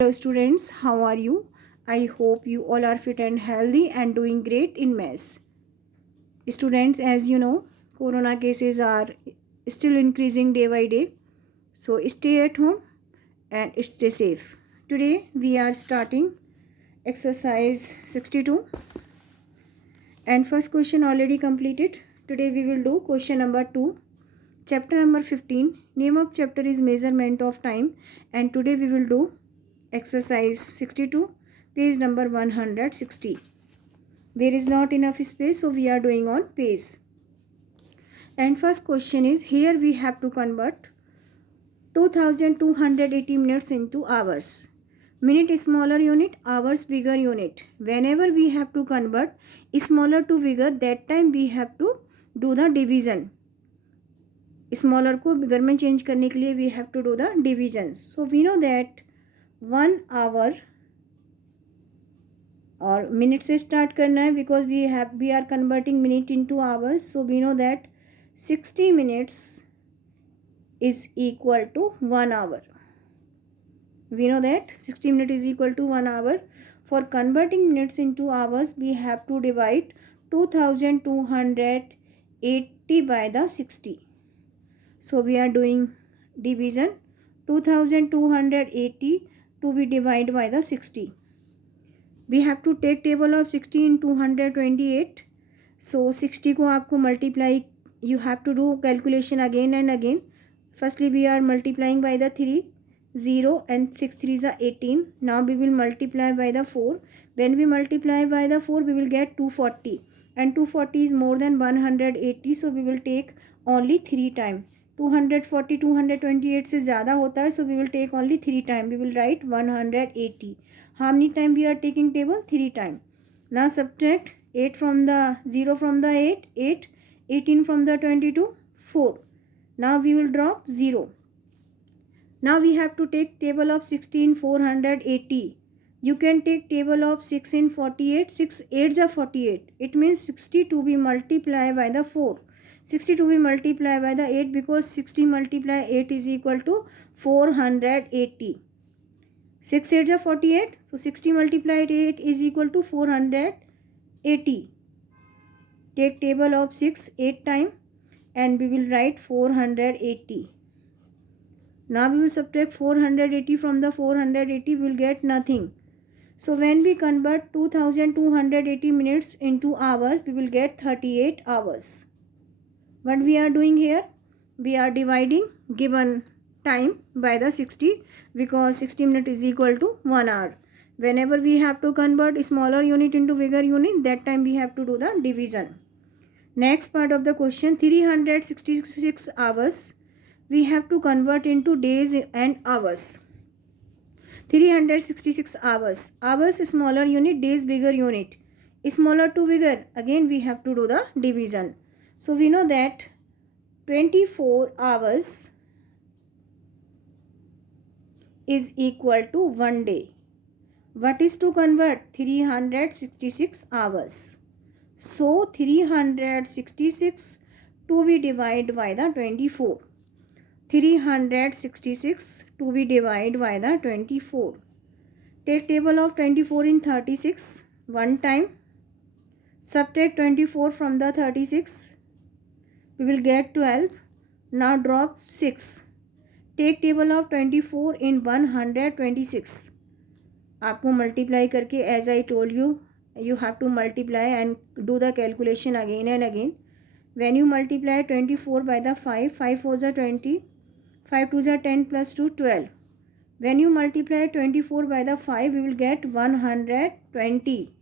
Hello students, how are you? I hope you all are fit and healthy and doing great in maths. Students, as you know, corona cases are still increasing day by day. So stay at home and stay safe. Today we are starting exercise 62 and first question already completed. Today we will do question number 2. Chapter number 15. Name of chapter is measurement of time and today we will do exercise 62 page number 160. There is not enough space, so we are doing on page. And first question is, here we have to convert 2280 minutes into hours. Minute smaller unit, hours bigger unit. Whenever we have to convert smaller to bigger, that time we have to do the division. Smaller को bigger में change करने के लिए we have to do the divisions. So we know that 1 hour और minute से start करना है because we are converting minute into hours. So we know that 60 minutes is equal to 1 hour. We know that 60 minutes is equal to 1 hour. For converting minutes into hours, we have to divide 2280 by the 60. So we are doing division. 2280 to be divided by the 60. We have to take table of 60 in 228. So 60 को आपको multiply, you have to do calculation again and again. Firstly we are multiplying by the 3, 0 and 6 3 is 18. Now we will multiply by the 4. When we multiply by the 4 we will get 240 and 240 is more than 180, so we will take only 3 time. 240 228 से ज़्यादा होता है, so we will take only 3 time. We will write 180. How many time we are taking table? 3 time. Now subtract 8 from the 0 from the 8, 18 from the 22, 4. Now we will drop 0. Now we have to take table of 16 480. You can take table of 6 in 48. 6 8s are 48. It means 60 to be multiplied by the 4. 60 to be multiplied by the 8 because 60 multiply 8 is equal to 480. 6 8s are 48. So 60 multiplied 8 is equal to 480. Take table of 6 8 time and we will write 480. Now we will subtract 480 from the 480, we will get nothing. So when we convert 2280 minutes into hours, we will get 38 hours. What we are doing here? We are dividing given time by the 60 because 60 minutes is equal to 1 hour. Whenever we have to convert smaller unit into bigger unit, that time we have to do the division. Next part of the question, 366 hours. We have to convert into days and hours. 366 hours. Hours smaller unit, days bigger unit. Smaller to bigger, again we have to do the division. So we know that 24 hours is equal to 1 day. What is to convert? 366 hours. So 366 to be divided by the 24. 366 to be divided by the 24. Take table of 24 in 36 one time. Subtract 24 from the 36. We will get 12. Now drop 6. Take table of 24 in 126. आपको multiply करके, as I told you, you have to multiply and do the calculation again and again. When you multiply 24 by the 5, 5 4s are 20. 5 2s are 10 plus 2, 12. When you multiply 24 by the 5, we will get 120.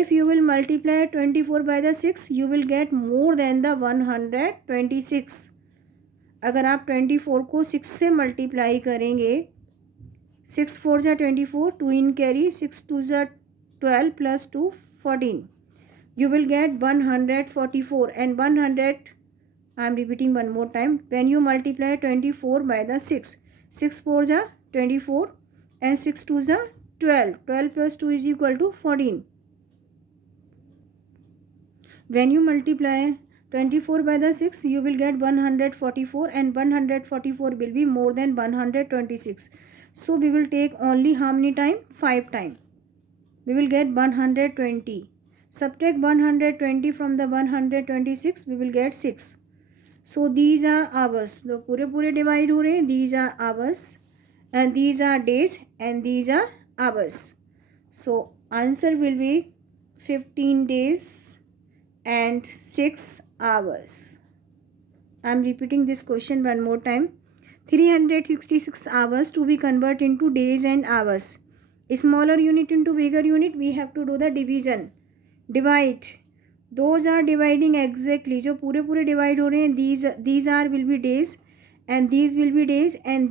If you will multiply 24 by the 6, you will get more than the 126. अगर आप 24 को 6 से multiply करेंगे, 6 4s are 24, 2 in carry, 6 2s are 12 plus 2, 14. You will get 144 and 100. I am repeating one more time. When you multiply 24 by the 6, 6 4s are 24 and 6 2s are 12. 12 plus 2 is equal to 14. When you multiply 24 by the 6, you will get 144 and 144 will be more than 126. So we will take only how many time? 5 time. We will get 120. Subtract 120 from the 126, we will get 6. So these are hours. तो पूरे divide हो रहे हैं. These are hours and these are days and these are hours. So answer will be 15 days and 6 hours. I am repeating this question one more time. 366 hours to be converted into days and hours. Smaller unit into bigger unit, we have to do the division. Divide. Those are dividing exactly. जो पूरे divide हो रहे हैं, these are will be days and these will be days and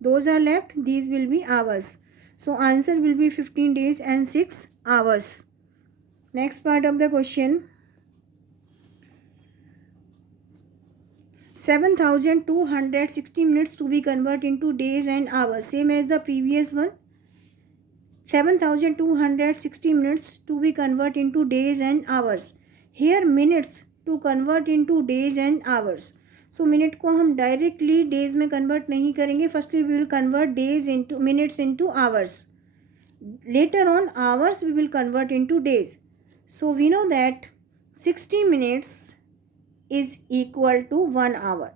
those are left, these will be hours. So answer will be 15 days and 6 hours. Next part of the question. 7,260 minutes to be converted into days and hours. Same as the previous one. 7,260 minutes to be converted into days and hours. Here minutes to convert into days and hours. So minute को हम directly days में convert नहीं करेंगे. Firstly we will convert days into minutes into hours. Later on hours we will convert into days. So we know that 60 minutes is equal to 1 hour.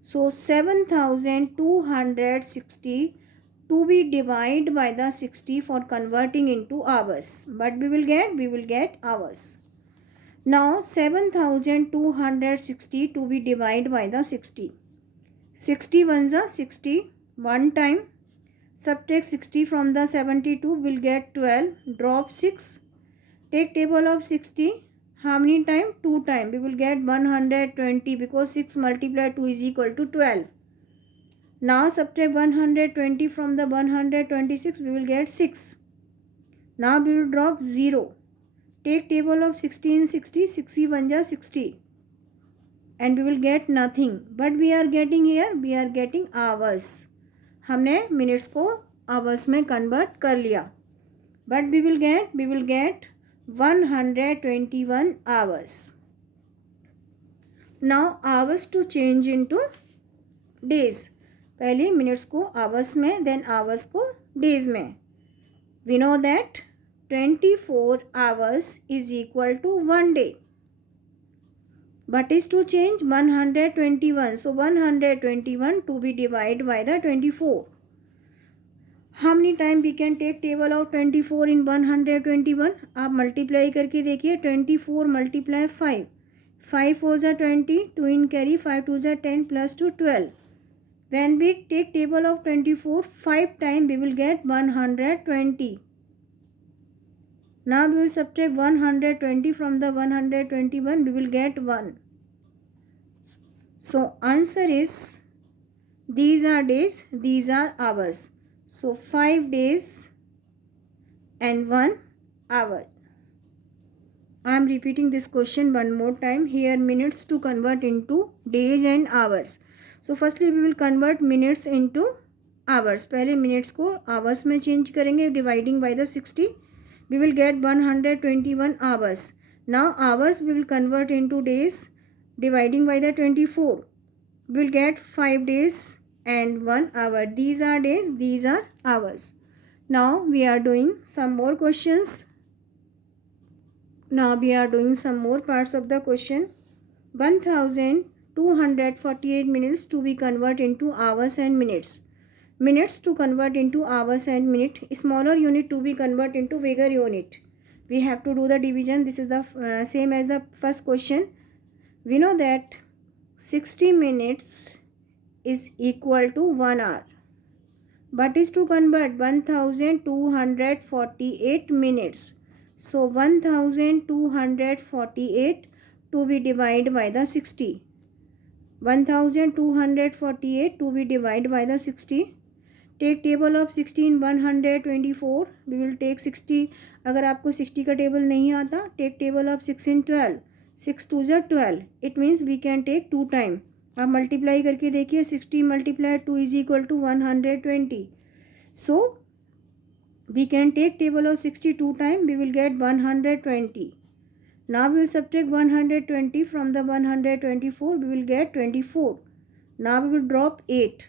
So 7,260 to be divided by the 60 for converting into hours. But we will get hours. Now 7,260 to be divided by the 60. 60 ones are 60. One time. Subtract 60 from the 72 will get 12. Drop 6. Take table of 60. How many time? 2 time. We will get 120 because 6 multiplied 2 is equal to 12. Now subtract 120 from the 126. We will get 6. Now we will drop 0. Take table of 60 in 60. 60 1 ja 60. And we will get nothing. But we are getting here. We are getting hours. हमने minutes को hours में convert कर लिया. But we will get 121 hours. Now hours to change into days. पहले minutes को hours में, then hours को days में. We know that 24 hours is equal to 1 day. But is to change 121. So 121 to be divided by the 24. How many time we can take table of 24 in 121? आप multiply करके देखिए. 24 multiply 5. 5 4s are 20. 2 in carry. 5 2s are 10 plus 2 12. When we take table of 24 5 time, we will get 120. Now we will subtract 120 from the 121. We will get 1. So answer is, these are days, these are hours. So 5 days and 1 hour. I am repeating this question one more time. Here minutes to convert into days and hours. So firstly we will convert minutes into hours. पहले minutes को hours में change करेंगे dividing by the 60. We will get 121 hours. Now hours we will convert into days dividing by the 24. We will get 5 days and 1 hour. These are days, these are hours. Now we are doing some more questions. Now we are doing some more parts of the question. 1,248 minutes to be converted into hours and minutes. Minutes to convert into hours and minute. Smaller unit to be converted into bigger unit. We have to do the division. This is the same as the first question. We know that 60 minutes is equal to 1 hour. But is to convert 1,248 minutes. So 1,248 to be divided by the 60. 1,248 to be divided by the 60. Take table of 16 124. We will take 60. अगर आपको 60 का table नहीं आता, take table of 6 in 12. 6 2s are 12. It means we can take 2 time. आप multiply करके देखिए. 60 multiplied 2 is equal to 120. So we can take table of 62 time. We will get 120. Now we will subtract 120 from the 124. We will get 24. Now we will drop 8.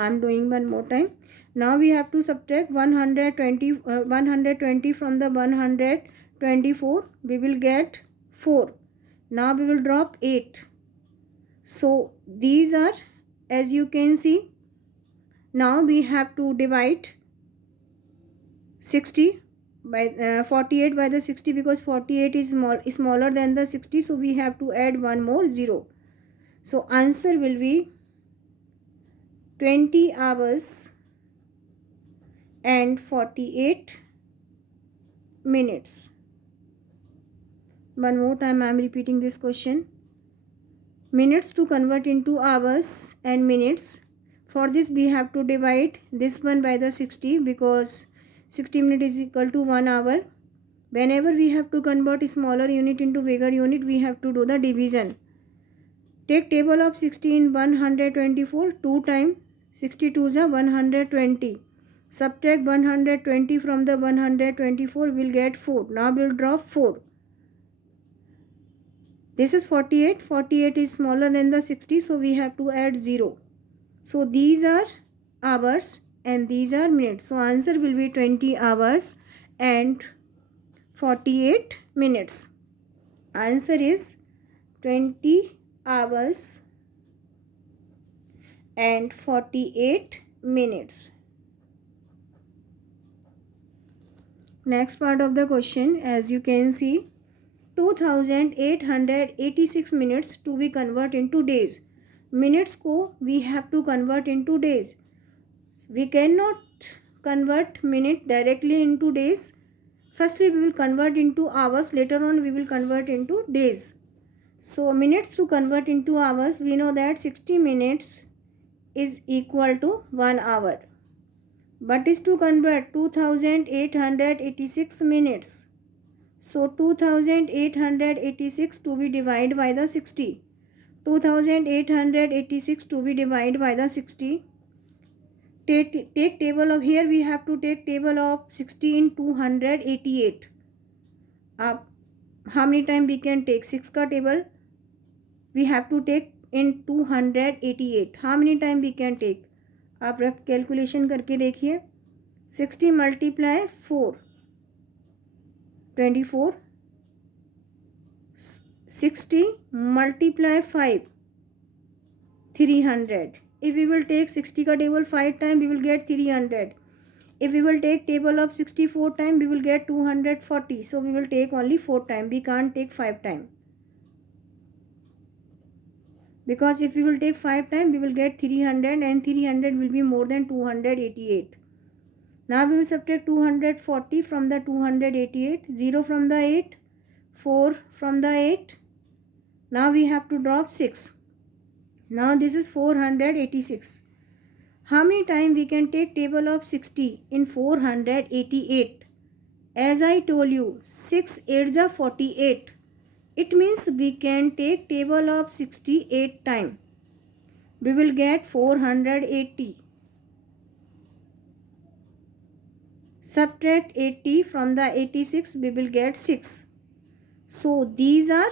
I am doing one more time. Now we have to subtract 120 from the 124. We will get 4. Now we will drop 8. So these are, as you can see, now we have to divide 60 by 48 by the 60, because 48 is smaller than the 60, so we have to add one more 0. So answer will be 20 hours and 48 minutes. One more time I am repeating this question. Minutes to convert into hours and minutes. For this we have to divide this one by the 60, because 60 minutes is equal to 1 hour. Whenever we have to convert a smaller unit into bigger unit, we have to do the division. Take table of 60 in 124, 2 times 62 is 120. Subtract 120 from the 124, will get 4. Now we will drop 4. This is 48. 48 is smaller than the 60, so we have to add 0. So these are hours and these are minutes. So answer will be 20 hours and 48 minutes. Answer is 20 hours and 48 minutes. Next part of the question, as you can see, 2886 minutes to be converted into days. Minutes को we have to convert into days. We cannot convert minute directly into days. Firstly we will convert into hours, later on we will convert into days. So minutes to convert into hours, we know that 60 minutes is equal to 1 hour. But is to convert 2886 minutes. So 2886 to be divided by the 60. 2886 to be divided by the 60. Take table of, here we have to take table of 60 in 288. How many time we can take 6 ka table? We have to take in 288. How many time we can take? आप calculation करके देखिए. 60 multiply 4, 24. 60 multiply 5, 300. If we will take 60 का table 5 times, we will get 300. If we will take table of 64 times, we will get 240. So we will take only 4 times. We can't take 5 times. Because if we will take 5 times, we will get 300 and 300 will be more than 288. Now we will subtract 240 from the 288, 0 from the 8, 4 from the 8. Now we have to drop 6. Now this is 486. How many times we can take table of 60 in 488? As I told you, 6 8s are 48. It means we can take table of 68 times. We will get 480. Subtract 80 from the 86, we will get 6. So these are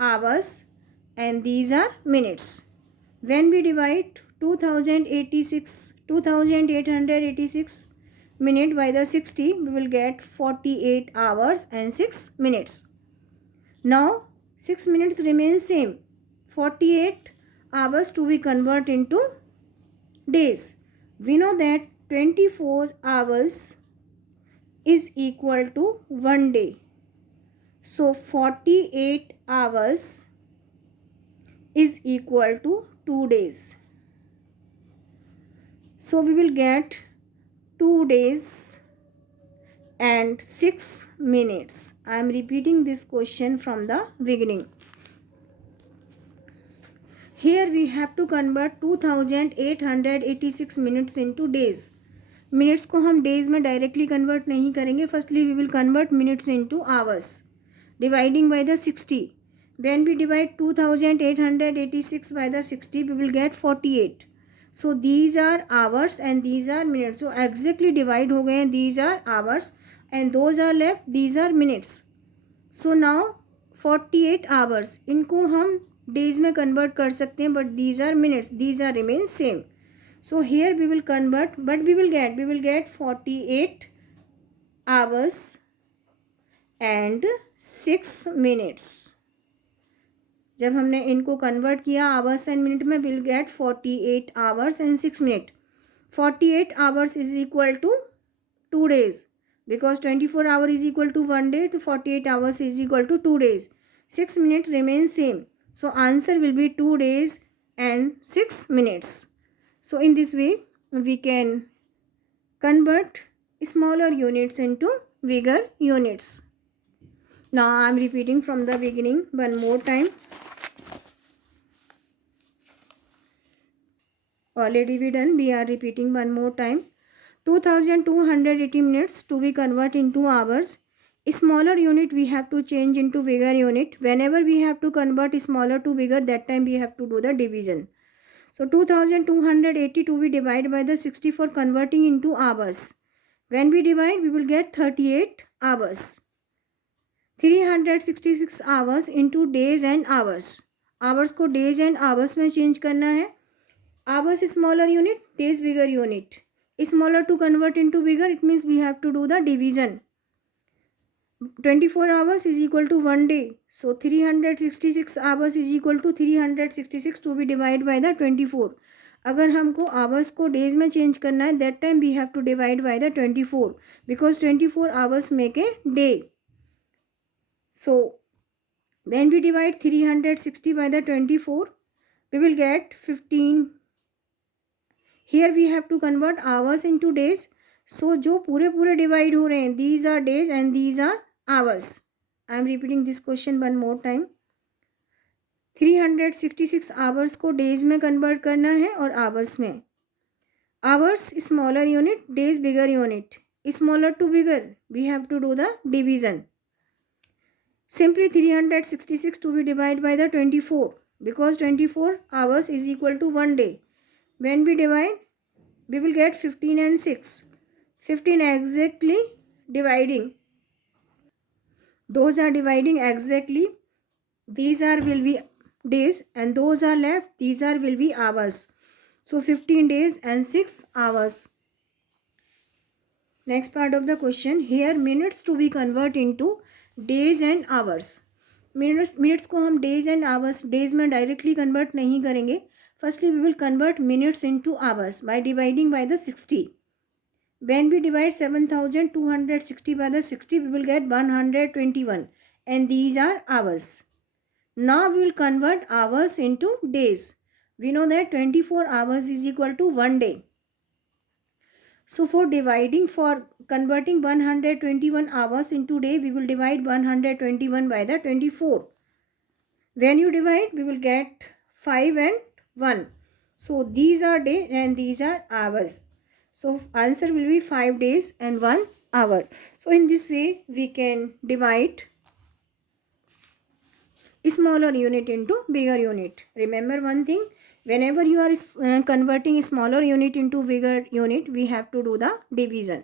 hours and these are minutes. When we divide 2886 minute by the 60, we will get 48 hours and 6 minutes. Now 6 minutes remain same. 48 hours to be converted into days. We know that 24 hours is equal to 1 day. So 48 hours is equal to 2 days. So we will get 2 days and 6 minutes. I am repeating this question from the beginning. Here we have to convert 2886 minutes into days. Minutes को हम days में directly convert नहीं करेंगे. Firstly we will convert minutes into hours. Dividing by the 60. When we divide 2886 by the 60, we will get 48. So these are hours and these are minutes. So exactly divide हो गए. These are hours and those are left. These are minutes. So now 48 hours. इनको हम days में convert कर सकते हैं, but these are minutes. These are remain same. So here we will convert, but we will get 48 hours and 6 minutes. जब हमने इनको convert किया आवर्स एंड मिनट में, will get 48 hours and 6 minutes. 48 hours is equal to 2 days, because 24 hours is equal to 1 day, तो 48 hours is equal to 2 days. 6 minutes remains same, so answer will be 2 days and 6 minutes. So in this way we can convert smaller units into bigger units. Now I am repeating from the beginning one more time. Already we done, we are repeating one more time. 2280 minutes to be converted into hours. A smaller unit we have to change into bigger unit. Whenever we have to convert smaller to bigger, that time we have to do the division. So 2280 to be divided by the 60 for converting into hours. When we divide, we will get 38 hours. 366 hours into days and hours. Hours को days and hours में change करना है. Hours smaller unit, days bigger unit. Smaller to convert into bigger, it means we have to do the division. 24 hours is equal to 1 day. So 366 hours is equal to 366 to be divided by the 24. अगर हमको hours को days में change करना है, that time we have to divide by the 24, because 24 hours make a day. So when we divide 360 by the 24, we will get 15. Here we have to convert hours into days. So जो पूरे पूरे divide हो रहे हैं, these are days and these are hours. I am repeating this question one more time. 366 hours को days में convert करना है और hours में. Hours smaller unit, days bigger unit. Smaller to bigger, we have to do the division. Simply 366 to be divided by the 24, because 24 hours is equal to 1 day. When we divide, we will get 15 and 6. 15 exactly dividing. Those are dividing exactly. These are will be days and those are left. These are will be hours. So 15 days and 6 hours. Next part of the question. Here minutes to be converted into days and hours. Minutes को हम days and hours, days में directly convert नहीं करेंगे. Firstly, we will convert minutes into hours by dividing by the 60. When we divide 7260 by the 60, we will get 121, and these are hours. Now we will convert hours into days. We know that 24 hours is equal to 1 day. So for converting 121 hours into day, we will divide 121 by the 24. When you divide, we will get 5 and 1. So these are days and these are hours. So answer will be 5 days and 1 hour. So in this way we can divide smaller unit into bigger unit. Remember one thing, whenever you are converting smaller unit into bigger unit, we have to do the division.